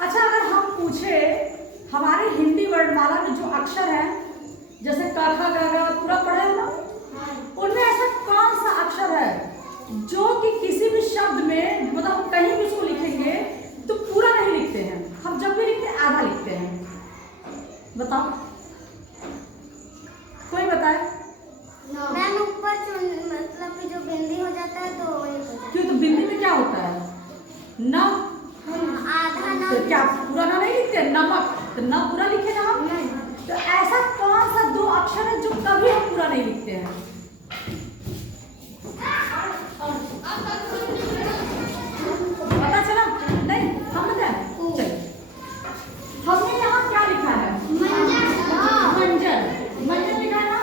अच्छा, अगर हम पूछे हमारे हिंदी वर्णमाला में जो अक्षर है, जैसे क ख ग घ पूरा पढ़े हो ना, उनमें ऐसा कौन सा अक्षर है जो कि किसी भी शब्द में मतलब हम कहीं भी उसको लिखेंगे तो पूरा नहीं लिखते हैं, हम जब भी लिखते हैं आधा लिखते हैं? बताओ, कोई बताए? मैम ऊपर मतलब कि जो बिंदी हो जाता है तो वही हो जाता है। क्यों? तो बिंदी में क्या होता है? न। आधा ना। तो क्या पूरा ना नहीं लिखते? नमक, तो न पूरा लिखे ना हम। तो ऐसा कौन सा दो अक्षर है जो कभी हम पूरा नहीं लिखते हैं? पता चला? नहीं, हम बताएं? चलिए, हमने यहाँ क्या लिखा है? मंजन। मंजन लिखा है ना।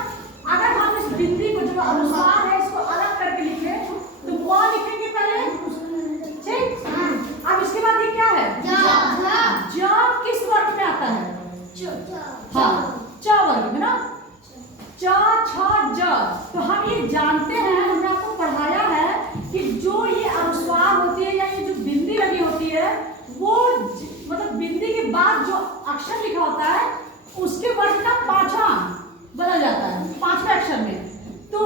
अगर हम इस बिंदी को जो अनुस्वार है इसको अलग करके लिखे तो वो लिखेंगे पहले, ठीक? अब इसके बाद ये क्या है? ज किस वर्ग में आता है? हाँ, च वर्ग में ना। च छ ज। तो हम ये जानते हैं, हमने आपको पढ़ाया है कि जो ये अनुस्वार होती है या ये जो बिंदी लगी होती है वो मतलब बिंदी के बाद जो अक्षर लिखा होता है उसके वर्ग का पांचवा बदल जाता है, पांचवें अक्षर में। तो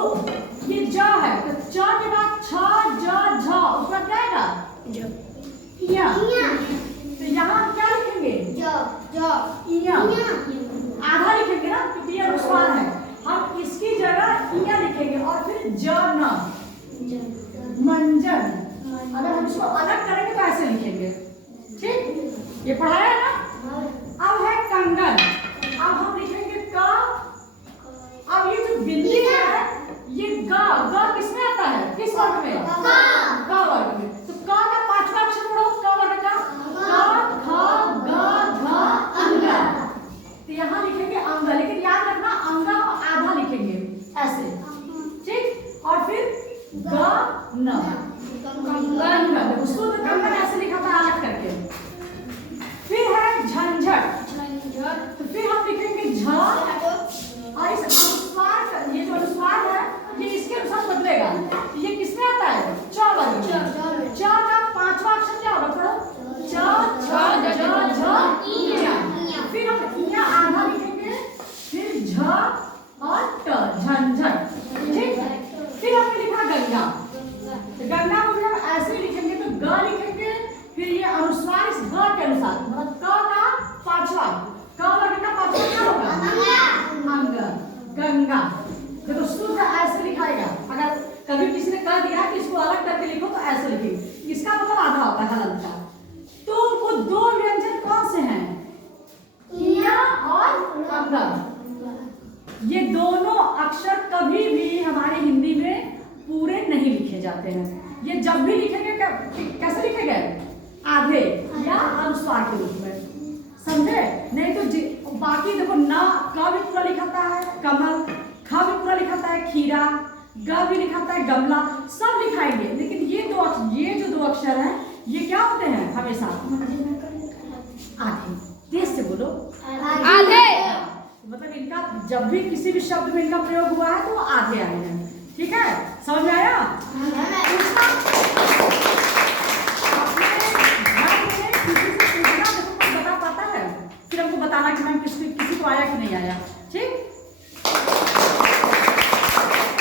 ये ज है, तो च के बाद छ ज झ, उसका क्या आएगा? इया। तो यहाँ हम क्या लिखेंगे? इया। आधा लिखेंगे ना, क्योंकि ये अनुस्वार है। हम इसकी जगह इया लिखेंगे और फिर ज न, मंजन। अगर हम इसको अलग करेंगे तो ऐसे लिखेंगे, ठीक? ये पढ़ाया है ना। अब है कंगन। अब हम लिखेंगे क। अब ये जो बिंदी है ये ग किसमें आता है? किस वर्ग में? क वर्ग में। तो क का पांचवा अक्षर पढ़ो, क वर्ग का। क ख ग घ अंग। तो यहाँ लिखेंगे अंग, लेकिन याद रखना अंग हम आधा लिखेंगे ऐसे, ठीक? और फिर ग न, कंगन। उसको तो कंगन ऐसे लिखा था अलग करके। फिर है झंझट। तो फिर हम लिखेंगे झ, और इस अनुस्वार का ये जो अनुस्वार है ये इसके अनुसार बदलेगा। ये किसमें आता है? च वर्ग में। च का पांचवा अक्षर क्या होगा? पढ़ो, च छ ज झ इया। फिर हम इया आधा लिखेंगे, फिर झ और ट, झंझट, ठीक? फिर हमने लिखा गंगा। तो गंगा को भी हम ऐसे लिखेंगे, तो ग लिखेंगे, फिर ये अनुस्वार इस ग के अनुसार, मतलब क का पांचवा, क वर्ग का पांचवा क्या होगा? अंग, गंगा। देखो शुद्ध ऐसे लिखाएगा। अगर कभी किसी ने कह दिया कि इसको अलग करके लिखो तो ऐसे लिखिए, इसका मतलब आधा होता है हलंत का। तो वो दो व्यंजन कौन से हैं? इया और अंग। ये दोनों अक्षर कभी भी हमारे हिंदी में पूरे नहीं लिखे जाते हैं। ये जब भी लिखेंगे कैसे लिखे गए? आधे या अनुस्वार के रूप में, समझे? नहीं तो बाकी देखो, न क भी पूरा लिखाता है कमल, ख भी पूरा लिखाता है खीरा, ग भी लिखाता है गमला, सब लिखाएंगे। लेकिन ये जो दो अक्षर हैं ये क्या होते हैं? हमेशा आधे। तेज से बोलो, आधे। मतलब इनका जब भी किसी भी शब्द में इनका प्रयोग हुआ है तो वो आधे आए हैं, ठीक है? समझ में आया?